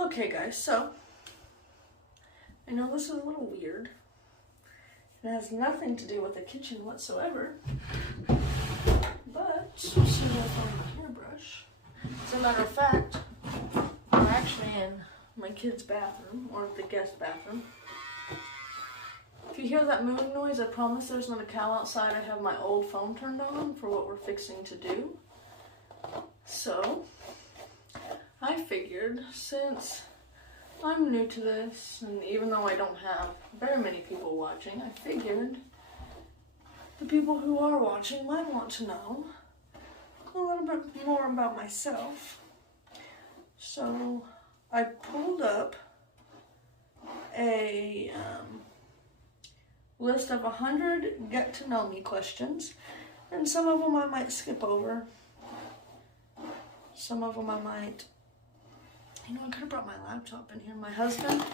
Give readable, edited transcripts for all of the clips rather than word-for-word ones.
Okay guys, so I know this is a little weird. It has nothing to do with the kitchen whatsoever. But as soon as I find my hairbrush, as a matter of fact, we're actually in my kid's bathroom, or the guest bathroom. If you hear that moving noise, I promise there's not a cow outside. I have my old phone turned on for what we're fixing to do. So, I figured since I'm new to this, and even though I don't have very many people watching, I figured the people who are watching might want to know a little bit more about myself. So, I pulled up a list of 100 get-to-know-me questions, and some of them I might skip over. Some of them I might... You know, I could have brought my laptop in here. My husband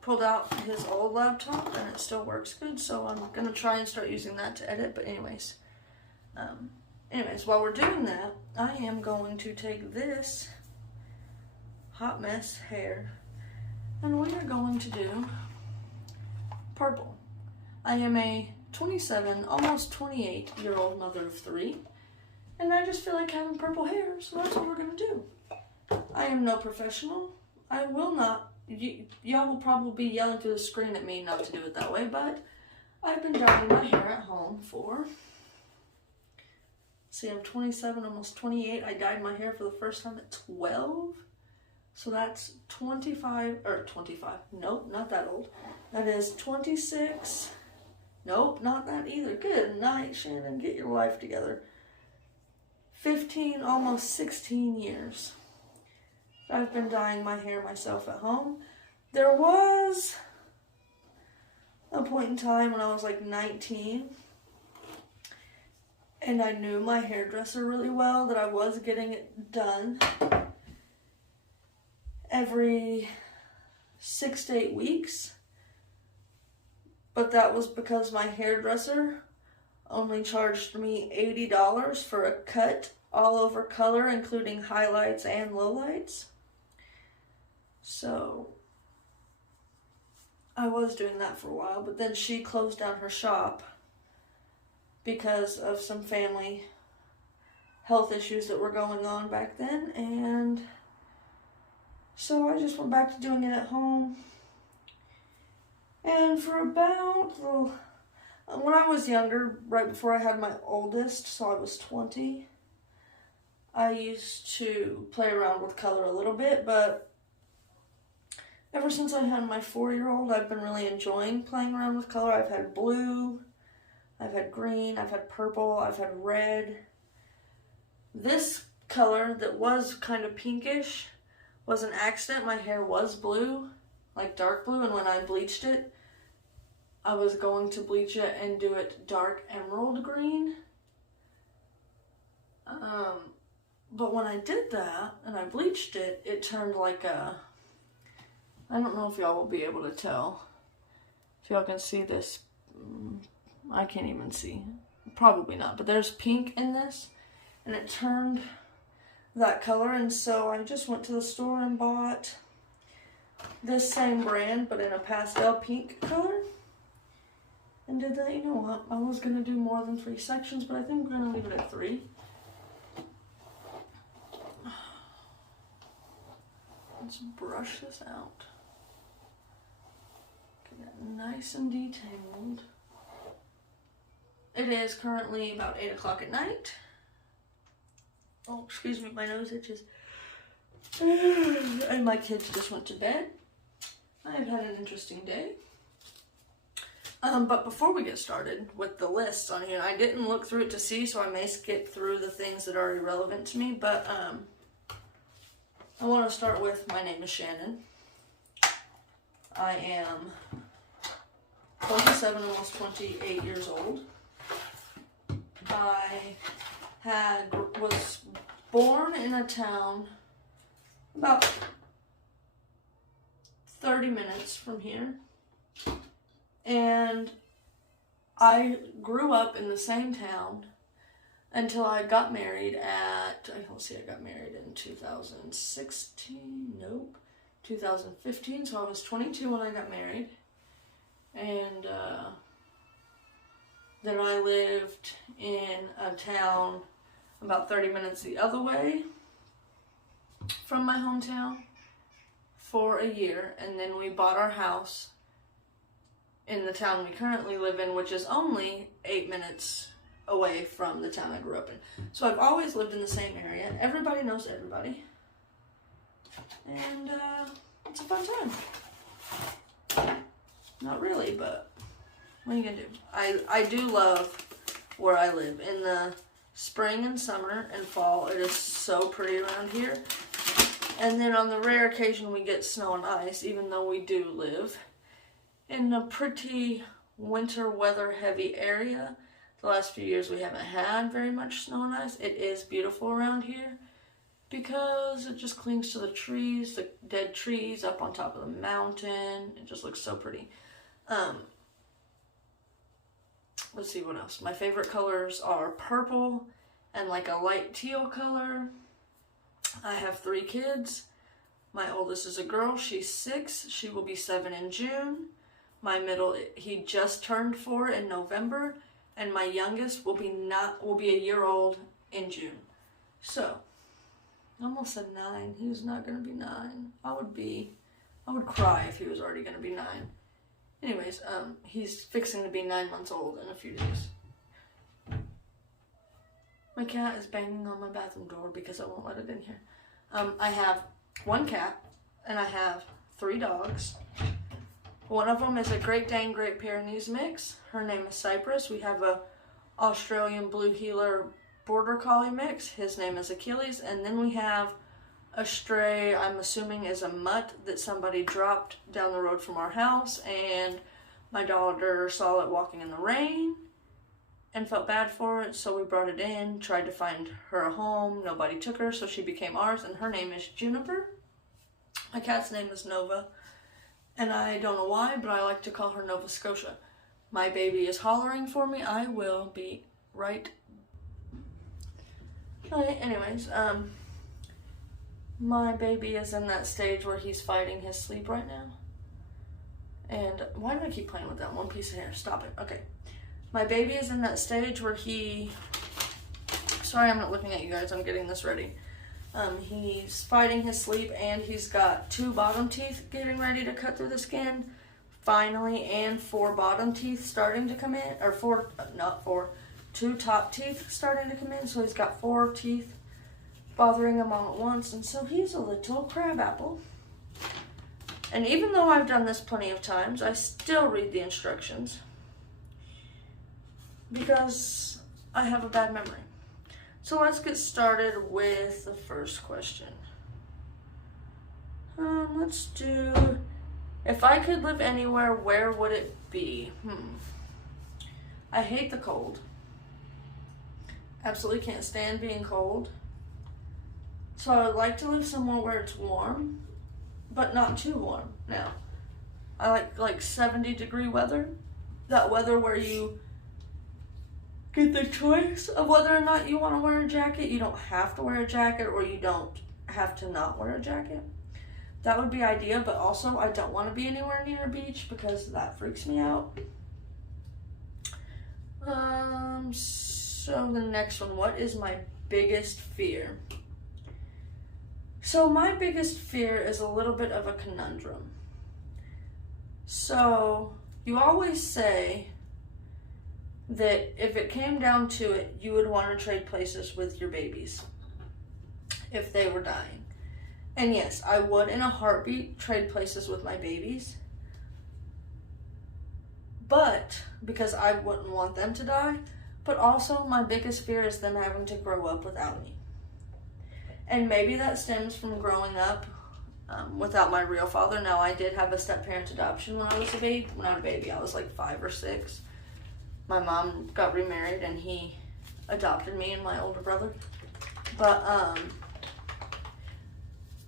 pulled out his old laptop and it still works good, so I'm going to try and start using that to edit. But anyways, while we're doing that, I am going to take this hot mess hair and we are going to do purple. I am a 27, almost 28-year-old mother of 3, and I just feel like having purple hair, so that's what we're going to do. I am no professional. I will not, y'all will probably be yelling through the screen at me not to do it that way, but I've been dyeing my hair at home for, see, I'm 27, almost 28. I dyed my hair for the first time at 12. So that's 25, nope, not that old. That is 26, nope, not that either. Good night, Shannon, get your life together. 15, almost 16 years. I've been dyeing my hair myself at home. There was a point in time when I was like 19 and I knew my hairdresser really well that I was getting it done every 6 to 8 weeks. But that was because my hairdresser only charged me $80 for a cut all over color, including highlights and lowlights. So I was doing that for a while, but then she closed down her shop because of some family health issues that were going on back then, and so I just went back to doing it at home. And for about, when I was younger, right before I had my oldest, so I was 20, I used to play around with color a little bit, but ever since I had my 4-year-old, I've been really enjoying playing around with color. I've had blue, I've had green, I've had purple, I've had red. This color that was kind of pinkish was an accident. My hair was blue, like dark blue, and when I bleached it, I was going to bleach it and do it dark emerald green. But when I did that and I bleached it, it turned like a, I don't know if y'all will be able to tell. If y'all can see this, I can't even see. Probably not, but there's pink in this, and it turned that color, and so I just went to the store and bought this same brand, but in a pastel pink color, and did that. You know what? I was going to do more than 3 sections, but I think we're going to leave it at 3. Let's brush this out. Get it nice and detailed. It is currently about 8 o'clock at night. Oh, excuse me, my nose itches. And my kids just went to bed. I've had an interesting day. But before we get started with the list on here, I didn't look through it to see, so I may skip through the things that are irrelevant to me, but I want to start with my name is Shannon. I am 27, almost 28 years old. I was born in a town about 30 minutes from here, and I grew up in the same town until I got married at, let's see, I got married in 2016, nope, 2015, so I was 22 when I got married. And then I lived in a town about 30 minutes the other way from my hometown for a year, and then we bought our house in the town we currently live in, which is only 8 minutes away from the town I grew up in. So I've always lived in the same area. Everybody knows everybody. And it's a fun time. Not really, but what are you gonna do? I do love where I live. In the spring and summer and fall, it is so pretty around here. And then on the rare occasion we get snow and ice, even though we do live in a pretty winter weather heavy area. The last few years we haven't had very much snow and ice. It is beautiful around here because it just clings to the trees, the dead trees up on top of the mountain. It just looks so pretty. Let's see what else. My favorite colors are purple and like a light teal color. I have 3 kids. My oldest is a girl. She's 6. She will be 7 in June. My middle, he just turned 4 in November, and my youngest will be a year old in June. So, I almost said 9. He was not going to be 9. I would cry if he was already going to be 9. Anyways, he's fixing to be 9 months old in a few days. My cat is banging on my bathroom door because I won't let it in here. I have 1 cat, and I have 3 dogs. One of them is a Great Dane Great Pyrenees mix. Her name is Cypress. We have a Australian Blue Heeler Border Collie mix. His name is Achilles. And then we have a stray, I'm assuming is a mutt, that somebody dropped down the road from our house. And my daughter saw it walking in the rain and felt bad for it. So we brought it in, tried to find her a home. Nobody took her, so she became ours. And her name is Juniper. My cat's name is Nova. And I don't know why, but I like to call her Nova Scotia. My baby is hollering for me. I will be right. Okay, anyways, my baby is in that stage where he's fighting his sleep right now. And why do I keep playing with that one piece of hair? Stop it. Okay. My baby is in that stage where sorry, I'm not looking at you guys. I'm getting this ready. He's fighting his sleep, and he's got 2 bottom teeth getting ready to cut through the skin, finally, and 4 bottom teeth starting to come in, or 2 top teeth starting to come in, so he's got 4 teeth bothering him all at once, and so he's a little crab apple. And even though I've done this plenty of times, I still read the instructions because I have a bad memory. So let's get started with the first question. Let's do, if I could live anywhere, where would it be? I hate the cold. Absolutely can't stand being cold. So I would like to live somewhere where it's warm, but not too warm. Now, I like 70-degree weather. That weather where you get the choice of whether or not you want to wear a jacket. You don't have to wear a jacket, or you don't have to not wear a jacket. That would be ideal, but also I don't want to be anywhere near a beach because that freaks me out. So the next one, what is my biggest fear? So my biggest fear is a little bit of a conundrum. So you always say that if it came down to it, you would want to trade places with your babies if they were dying. And yes, I would in a heartbeat trade places with my babies. But because I wouldn't want them to die, but also my biggest fear is them having to grow up without me. And maybe that stems from growing up without my real father. Now, I did have a step-parent adoption when I was a baby. Not a baby, I was like 5 or 6. My mom got remarried and he adopted me and my older brother. But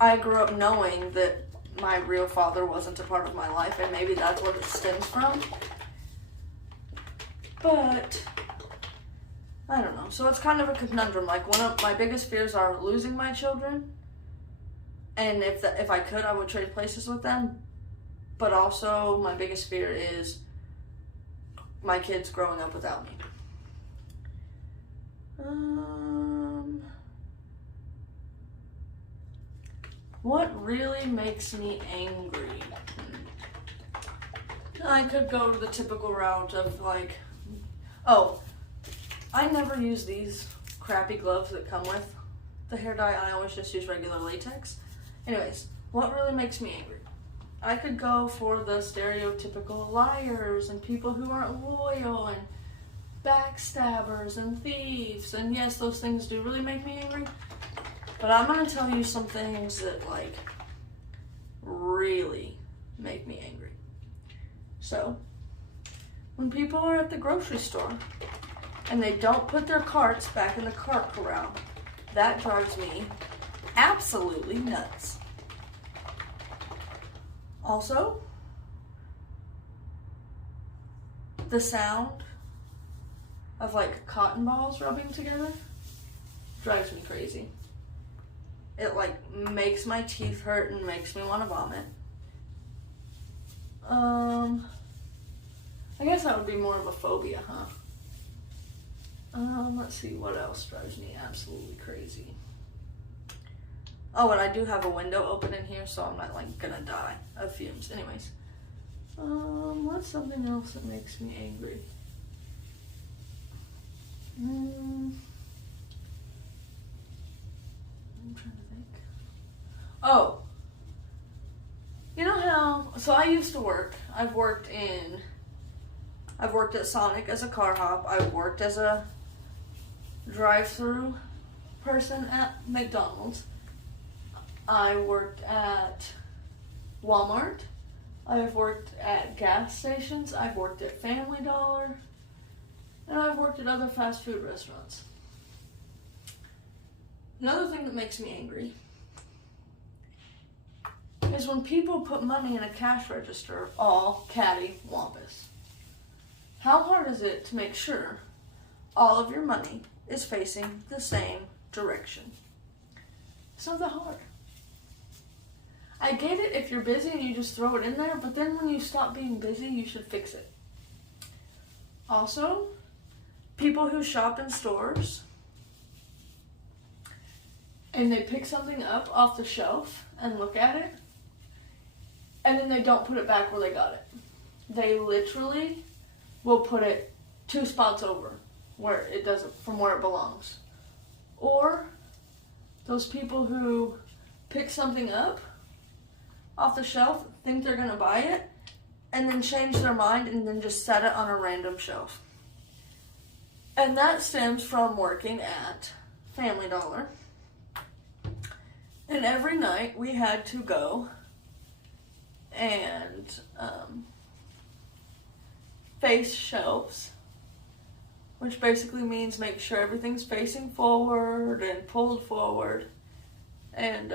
I grew up knowing that my real father wasn't a part of my life, and maybe that's what it stems from. But I don't know. So it's kind of a conundrum. Like, one of my biggest fears are losing my children And if I could, I would trade places with them. But also, my biggest fear is my kids growing up without me. What really makes me angry? I could go to the typical route of like, oh, I never use these crappy gloves that come with the hair dye. I always just use regular latex. Anyways, what really makes me angry? I could go for the stereotypical liars and people who aren't loyal and backstabbers and thieves. And yes, those things do really make me angry. But I'm going to tell you some things that like really make me angry. So, when people are at the grocery store and they don't put their carts back in the cart corral, that drives me absolutely nuts. Also, the sound of like cotton balls rubbing together drives me crazy. It like makes my teeth hurt and makes me want to vomit. I guess that would be more of a phobia, huh? Let's see, what else drives me absolutely crazy? Oh, and I do have a window open in here, so I'm not like gonna die of fumes. Anyways, what's something else that makes me angry? I'm trying to think. Oh, you know how, so I used to work, I've worked at Sonic as a car hop, I've worked as a drive-through person at McDonald's, I worked at Walmart, I've worked at gas stations, I've worked at Family Dollar, and I've worked at other fast food restaurants. Another thing that makes me angry is when people put money in a cash register all cattywampus. How hard is it to make sure all of your money is facing the same direction? It's not that hard. I get it if you're busy and you just throw it in there, but then when you stop being busy, you should fix it. Also, people who shop in stores and they pick something up off the shelf and look at it, and then they don't put it back where they got it. They literally will put it 2 spots over where it doesn't, from where it belongs. Or those people who pick something up off the shelf, think they're gonna buy it, and then change their mind and then just set it on a random shelf. And that stems from working at Family Dollar. And every night we had to go and face shelves, which basically means make sure everything's facing forward and pulled forward. And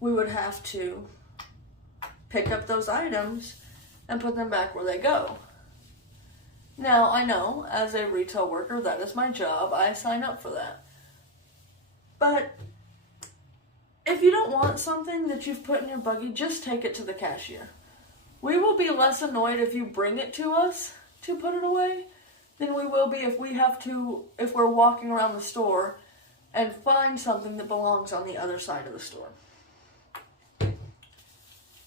we would have to pick up those items and put them back where they go. Now, I know, as a retail worker, that is my job. I sign up for that. But if you don't want something that you've put in your buggy, just take it to the cashier. We will be less annoyed if you bring it to us to put it away than we will be if we're walking around the store and find something that belongs on the other side of the store.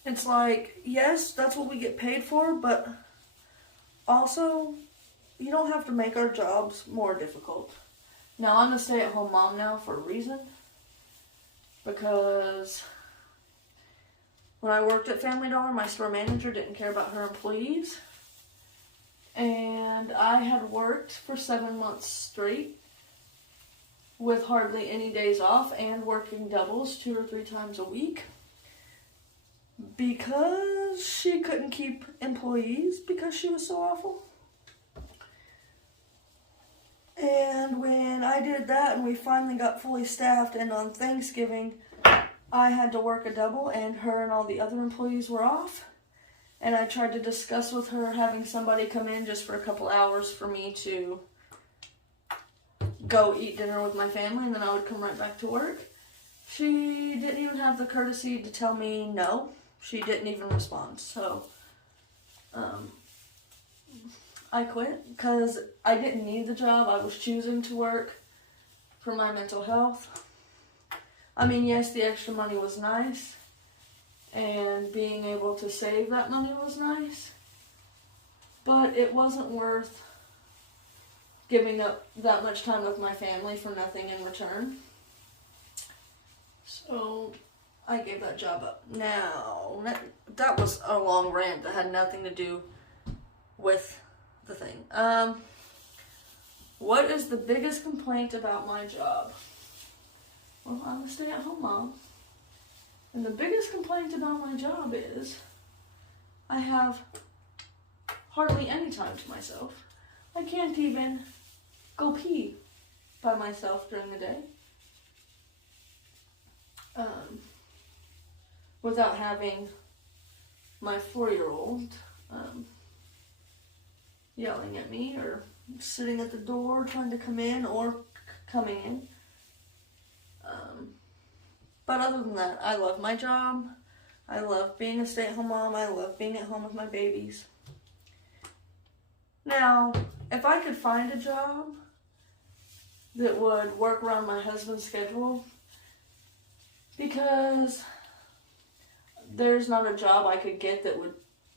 It's like, yes, that's what we get paid for, but also, you don't have to make our jobs more difficult. Now, I'm a stay-at-home mom now for a reason, because when I worked at Family Dollar, my store manager didn't care about her employees, and I had worked for 7 months straight with hardly any days off and working doubles 2 or 3 times a week because she couldn't keep employees because she was so awful. And when I did that and we finally got fully staffed, and on Thanksgiving I had to work a double and her and all the other employees were off, And I tried to discuss with her having somebody come in just for a couple hours for me to go eat dinner with my family, and then I would come right back to work. She didn't even have the courtesy to tell me no. She didn't even respond. So I quit because I didn't need the job. I was choosing to work for my mental health. I mean, yes, the extra money was nice, and being able to save that money was nice, but it wasn't worth giving up that much time with my family for nothing in return. So I gave that job up. Now, that was a long rant that had nothing to do with the thing. What is the biggest complaint about my job? Well, I'm a stay-at-home mom. And the biggest complaint about my job is I have hardly any time to myself. I can't even go pee by myself during the day without having my 4-year-old yelling at me or sitting at the door trying to come in or coming in. But other than that, I love my job. I love being a stay-at-home mom. I love being at home with my babies. Now, if I could find a job that would work around my husband's schedule, because there's not a job I could get that would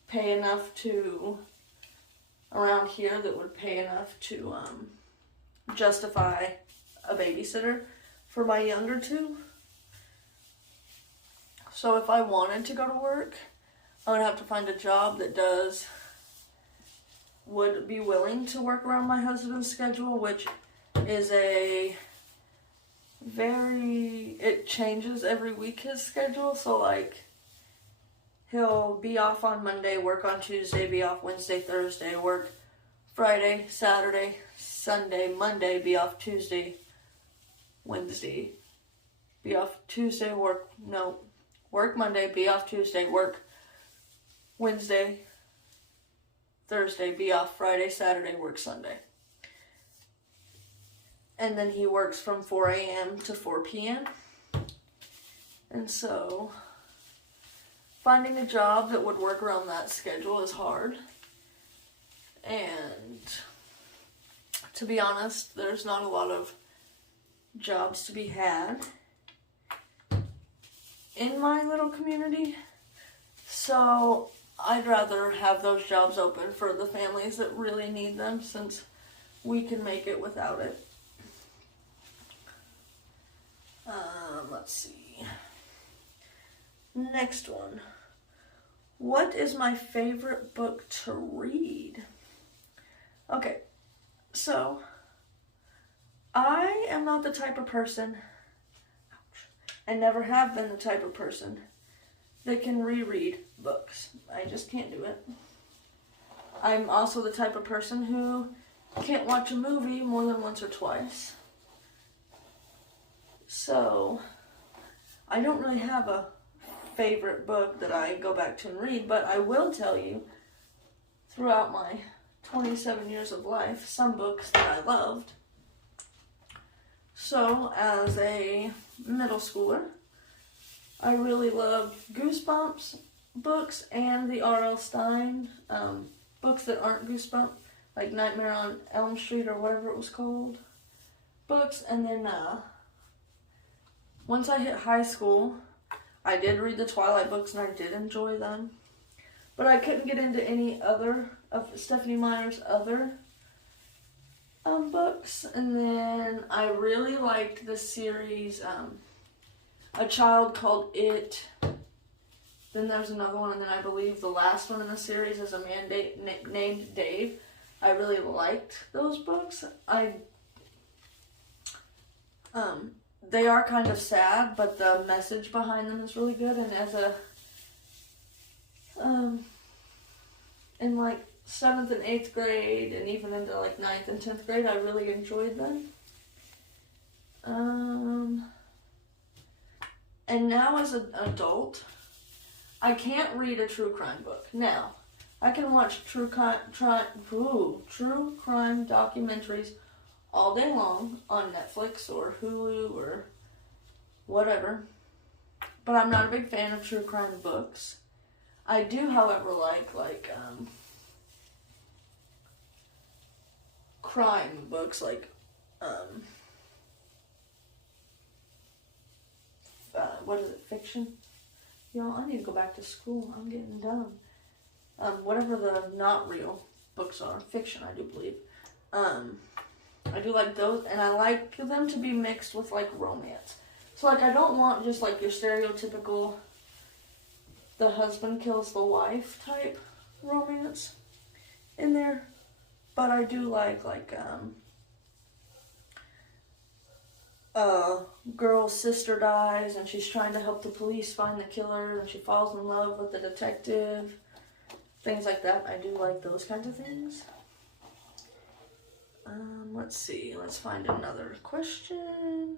pay enough to, around here, that would pay enough to justify a babysitter for my younger two. So if I wanted to go to work, I would have to find a job that would be willing to work around my husband's schedule, which is it changes every week, his schedule. So like, he'll be off on Monday, work on Tuesday, be off Wednesday, Thursday, work Friday, Saturday, Sunday, Monday, be off Tuesday, Wednesday, be off Tuesday, work Monday, be off Tuesday, work Wednesday, Thursday, be off Friday, Saturday, work Sunday. And then he works from 4 a.m. to 4 p.m. And so finding a job that would work around that schedule is hard. And to be honest, there's not a lot of jobs to be had in my little community. So I'd rather have those jobs open for the families that really need them, since we can make it without it. Let's see. Next one. What is my favorite book to read? Okay, so I am not the type of person, and never have been the type of person, that can reread books. I just can't do it. I'm also the type of person who can't watch a movie more than once or twice. So I don't really have a favorite book that I go back to and read, but I will tell you, throughout my 27 years of life, some books that I loved. So as a middle schooler, I really loved Goosebumps books and the R.L. Stine books that aren't Goosebumps, like Nightmare on Elm Street or whatever it was called books. And then once I hit high school, I did read the Twilight books and I did enjoy them. But I couldn't get into any other of Stephenie Meyer's other books. And then I really liked the series, A Child Called It. Then there's another one, and then I believe the last one in the series is a man named Dave. I really liked those books. They are kind of sad, but the message behind them is really good. And as in like 7th and 8th grade, and even into like 9th and 10th grade, I really enjoyed them. And now as an adult, I can't read a true crime book. Now, I can watch true crime documentaries all day long on Netflix or Hulu or whatever. But I'm not a big fan of true crime books. I do, however, like crime books, like what is it, fiction? I need to go back to school. I'm getting dumb. Whatever the not real books are, fiction, I do believe. I do like those, and I like them to be mixed with like romance. So like I don't want just like your stereotypical the husband kills the wife type romance in there, but I do like girl's sister dies and she's trying to help the police find the killer and she falls in love with the detective. Things like that. I do like those kinds of things. Let's see. Let's find another question.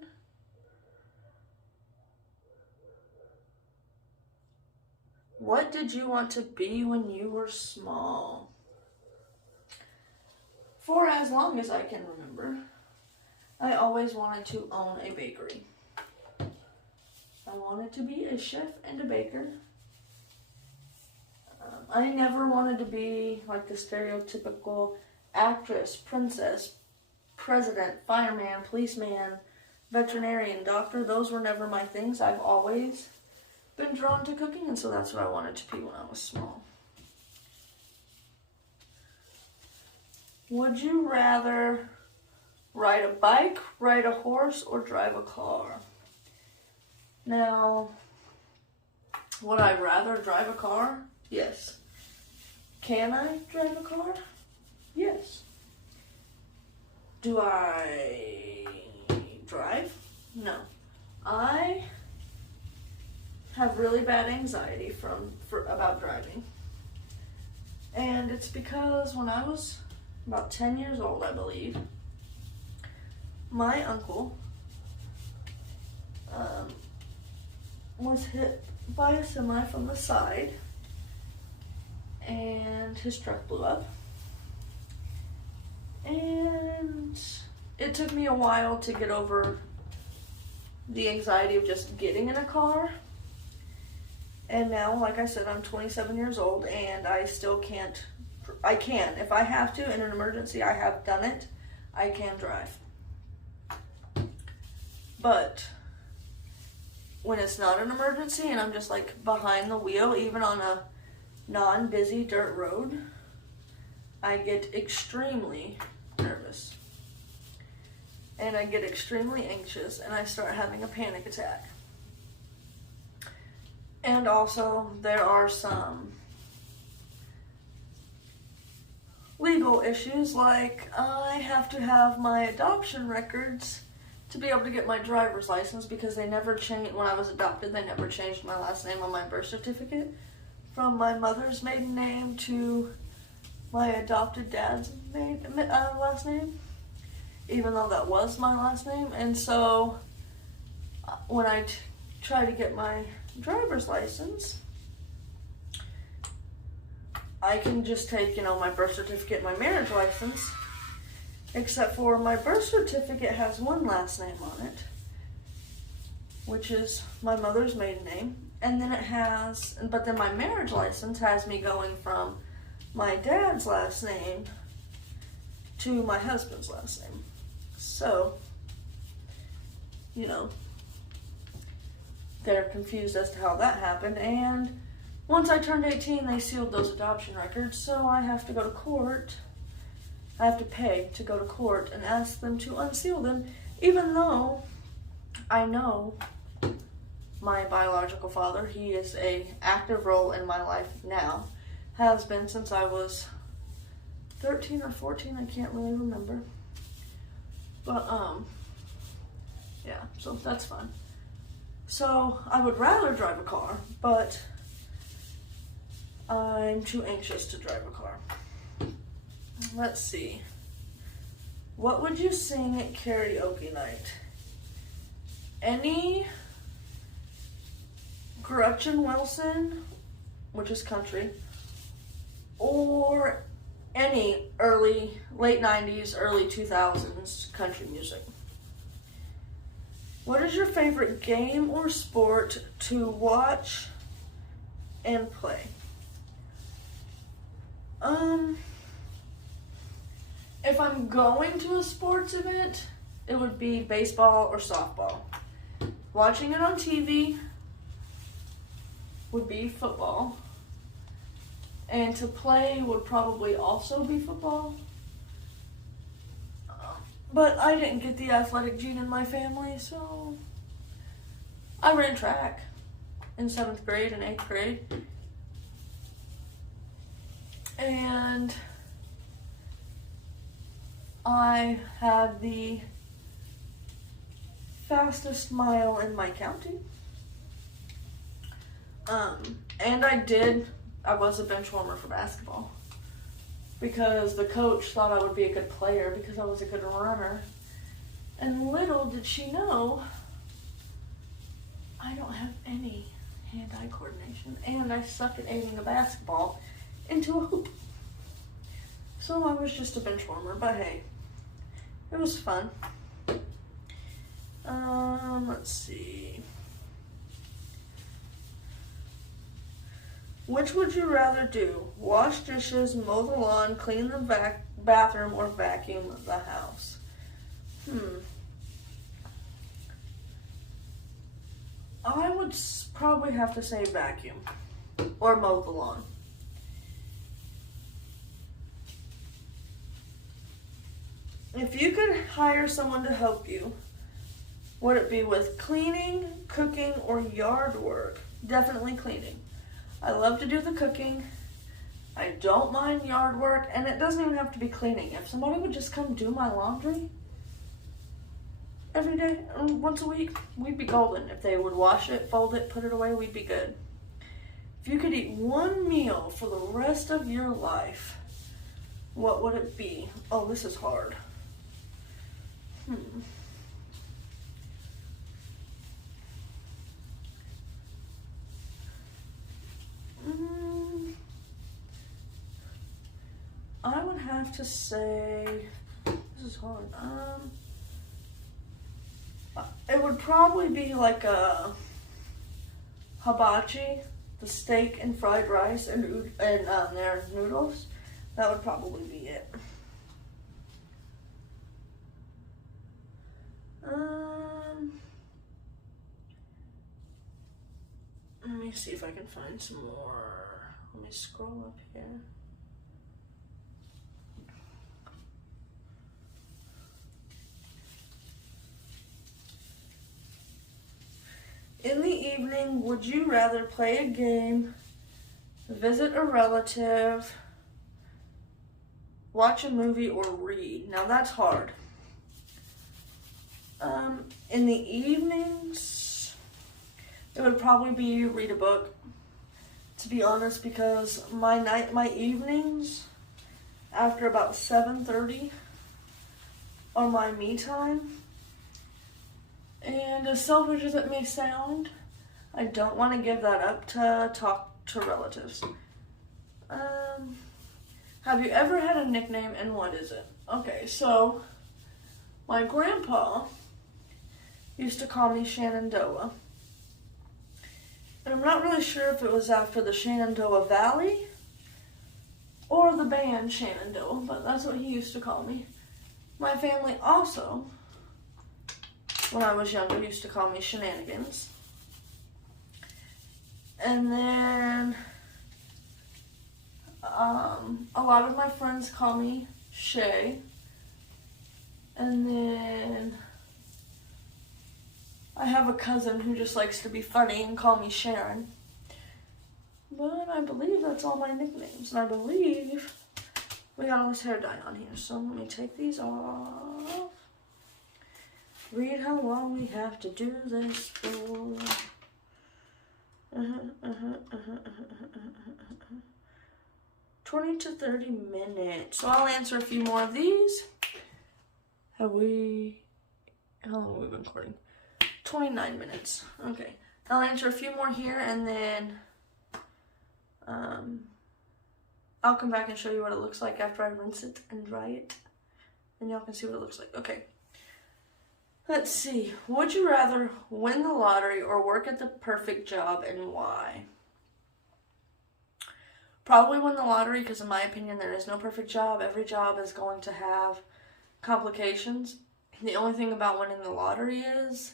What did you want to be when you were small? For as long as I can remember, I always wanted to own a bakery. I wanted to be a chef and a baker. I never wanted to be like the stereotypical actress, princess, president, fireman, policeman, veterinarian, doctor. Those were never my things. I've always been drawn to cooking, and so that's what I wanted to be when I was small. Would you rather ride a bike, ride a horse, or drive a car? Now, would I rather drive a car? Yes. Can I drive a car? Yes. Do I drive? No. I have really bad anxiety about driving. And it's because when I was about 10 years old, I believe, my uncle was hit by a semi from the side and his truck blew up. And it took me a while to get over the anxiety of just getting in a car. And now, like I said, I'm 27 years old and I still can't. I can. If I have to in an emergency, I have done it. I can drive. But when it's not an emergency and I'm just like behind the wheel, even on a non-busy dirt road, I get extremely nervous. And I get extremely anxious and I start having a panic attack. And also, there are some legal issues, like I have to have my adoption records to be able to get my driver's license because they never changed, when I was adopted, they never changed my last name on my birth certificate from my mother's maiden name to my adopted dad's last name, even though that was my last name. And so when I try to get my driver's license, I can just take, my birth certificate and my marriage license, except for my birth certificate has one last name on it, which is my mother's maiden name, and then but then my marriage license has me going from my dad's last name to my husband's last name. So, they're confused as to how that happened, and once I turned 18, they sealed those adoption records, so I have to go to court. I have to pay to go to court and ask them to unseal them, even though I know my biological father, he is an active role in my life now, has been since I was 13 or 14, I can't really remember. But, yeah, so that's fun. So, I would rather drive a car, but I'm too anxious to drive a car. Let's see. What would you sing at karaoke night? Any Gretchen Wilson, which is country, or any late 90s, early 2000s country music. What is your favorite game or sport to watch and play? If I'm going to a sports event, it would be baseball or softball. Watching it on TV would be football. And to play would probably also be football. But I didn't get the athletic gene in my family, so I ran track in 7th grade and 8th grade. And I had the fastest mile in my county. And I was a bench warmer for basketball because the coach thought I would be a good player because I was a good runner. And little did she know, I don't have any hand-eye coordination and I suck at aiming a basketball into a hoop. So I was just a bench warmer, but hey, it was fun. Let's see. Which would you rather do? Wash dishes, mow the lawn, clean the bathroom, or vacuum the house? I would probably have to say vacuum or mow the lawn. If you could hire someone to help you, would it be with cleaning, cooking, or yard work? Definitely cleaning. I love to do the cooking. I don't mind yard work, and it doesn't even have to be cleaning. If somebody would just come do my laundry every day, once a week, we'd be golden. If they would wash it, fold it, put it away, we'd be good. If you could eat one meal for the rest of your life, what would it be? Oh, this is hard. I would have to say, this is hard. It would probably be like a hibachi, the steak and fried rice and their noodles. That would probably be it. Let me see if I can find some more. Let me scroll up here. In the evening, would you rather play a game, visit a relative, watch a movie, or read? Now that's hard. In the evenings, it would probably be read a book, to be honest, because my evenings after about 7:30 are my me time. And as selfish as it may sound, I don't want to give that up to talk to relatives. Have you ever had a nickname, and what is it? Okay, so my grandpa used to call me Shenandoah. And I'm not really sure if it was after the Shenandoah Valley or the band Shenandoah, but that's what he used to call me. My family also, when I was younger, used to call me Shenanigans. And then a lot of my friends call me Shay. And then I have a cousin who just likes to be funny and call me Sharon. But I believe that's all my nicknames. And I believe we got all this hair dye on here. So let me take these off. Read how long we have to do this for. 20 to 30 minutes. So I'll answer a few more of these. How long have we been recording? 29 minutes. Okay. I'll answer a few more here and then I'll come back and show you what it looks like after I rinse it and dry it. And y'all can see what it looks like. Okay. Let's see. Would you rather win the lottery or work at the perfect job, and why? Probably win the lottery because, in my opinion, there is no perfect job. Every job is going to have complications. The only thing about winning the lottery is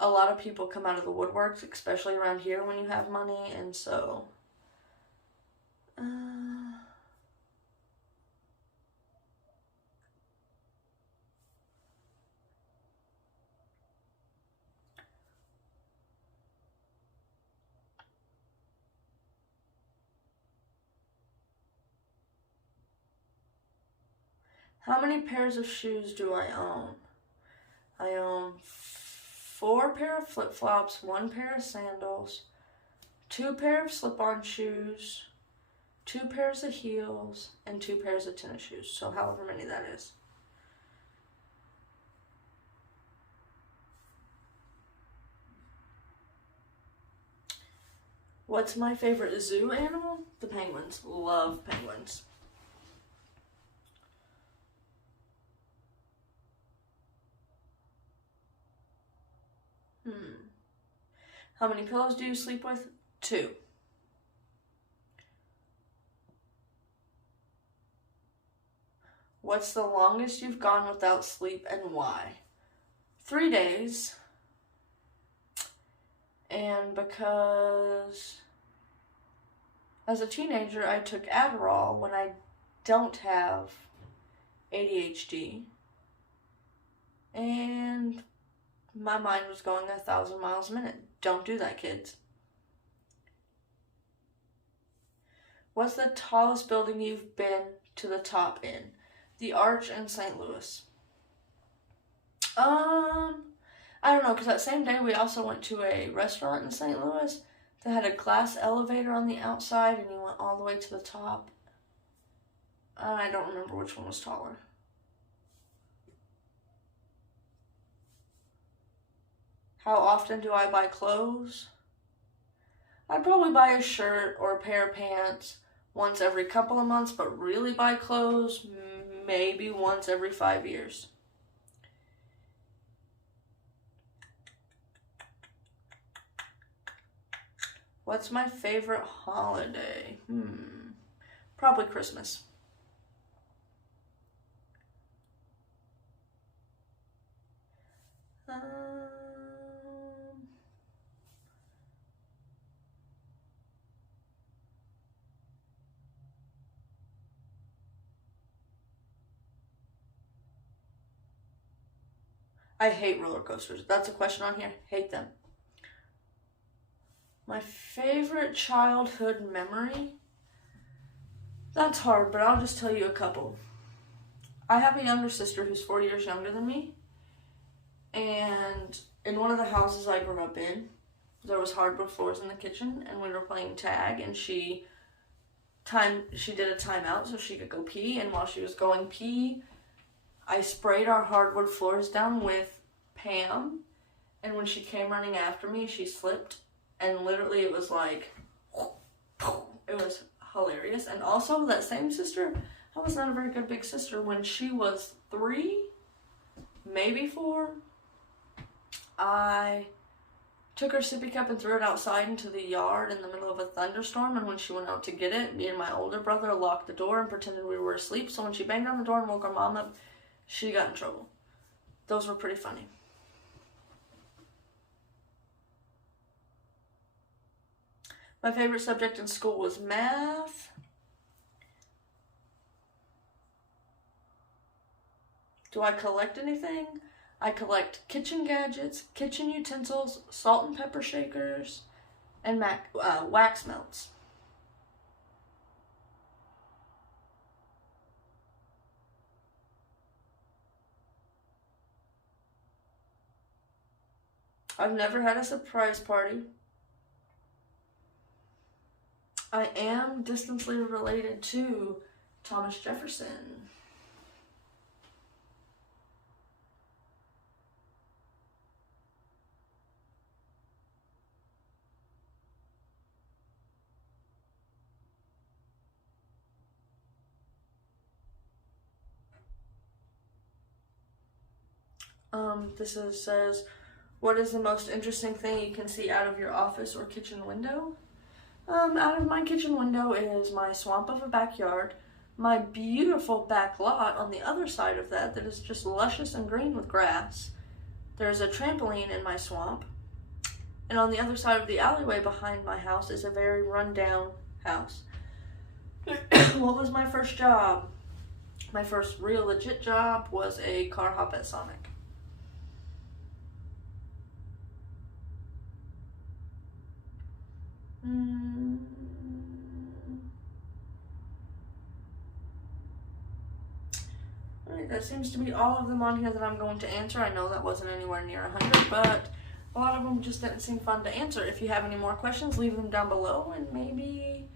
a lot of people come out of the woodworks, especially around here when you have money, and so... How many pairs of shoes do I own? I own 4 pair of flip-flops, 1 pair of sandals, 2 pair of slip-on shoes, 2 pairs of heels, and 2 pairs of tennis shoes. So however many that is. What's my favorite zoo animal? The penguins. Love penguins. How many pillows do you sleep with? 2. What's the longest you've gone without sleep and why? 3 days. And because as a teenager I took Adderall when I don't have ADHD. And my mind was going 1,000 miles a minute. Don't do that, kids. What's the tallest building you've been to the top in? The Arch in St. Louis. I don't know, because that same day we also went to a restaurant in St. Louis that had a glass elevator on the outside, and you went all the way to the top. I don't remember which one was taller. How often do I buy clothes? I'd probably buy a shirt or a pair of pants once every couple of months, but really buy clothes maybe once every 5 years. What's my favorite holiday? Probably Christmas. I hate roller coasters. That's a question on here. Hate them. My favorite childhood memory? That's hard, but I'll just tell you a couple. I have a younger sister who's 4 years younger than me. And in one of the houses I grew up in, there was hardwood floors in the kitchen, and we were playing tag, and she did a timeout so she could go pee, and while she was going pee, I sprayed our hardwood floors down with Pam, and when she came running after me, she slipped, and literally it was like, it was hilarious. And also, that same sister, I was not a very good big sister. When she was 3, maybe 4, I took her sippy cup and threw it outside into the yard in the middle of a thunderstorm, and when she went out to get it, me and my older brother locked the door and pretended we were asleep, so when she banged on the door and woke our mom up, she got in trouble. Those were pretty funny. My favorite subject in school was math. Do I collect anything? I collect kitchen gadgets, kitchen utensils, salt and pepper shakers, and wax melts. I've never had a surprise party. I am distantly related to Thomas Jefferson. Says, what is the most interesting thing you can see out of your office or kitchen window? Out of my kitchen window is my swamp of a backyard, my beautiful back lot on the other side of that is just luscious and green with grass. There's a trampoline in my swamp, and on the other side of the alleyway behind my house is a very run-down house. What was my first job? My first real legit job was a car hop at Sonic. Alright, that seems to be all of them on here that I'm going to answer. I know that wasn't anywhere near 100, but a lot of them just didn't seem fun to answer. If you have any more questions, leave them down below, and maybe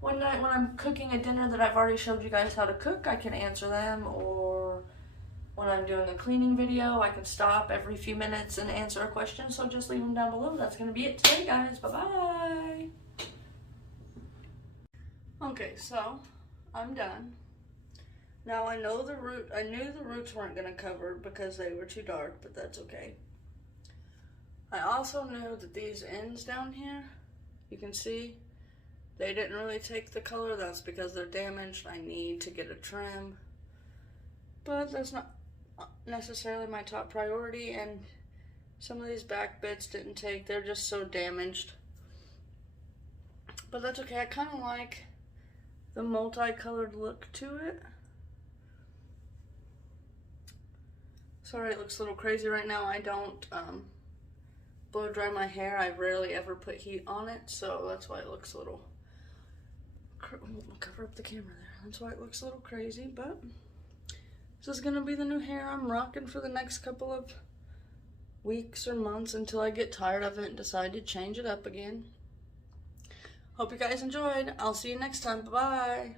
one night when I'm cooking a dinner that I've already showed you guys how to cook, I can answer them, or when I'm doing a cleaning video, I can stop every few minutes and answer a question, so just leave them down below. That's going to be it today, guys. Bye-bye. Okay, so I'm done. Now I knew the roots weren't going to cover because they were too dark, but that's okay. I also knew that these ends down here, you can see, they didn't really take the color. That's because they're damaged. I need to get a trim. But that's not necessarily my top priority, and some of these back bits didn't take. They're just so damaged. But that's okay. I kind of like the multicolored look to it. Sorry it looks a little crazy right now. I don't blow dry my hair. I rarely ever put heat on it, so that's why it looks a little... I'll cover up the camera there. That's why it looks a little crazy, but this is going to be the new hair I'm rocking for the next couple of weeks or months until I get tired of it and decide to change it up again. Hope you guys enjoyed. I'll see you next time. Bye-bye.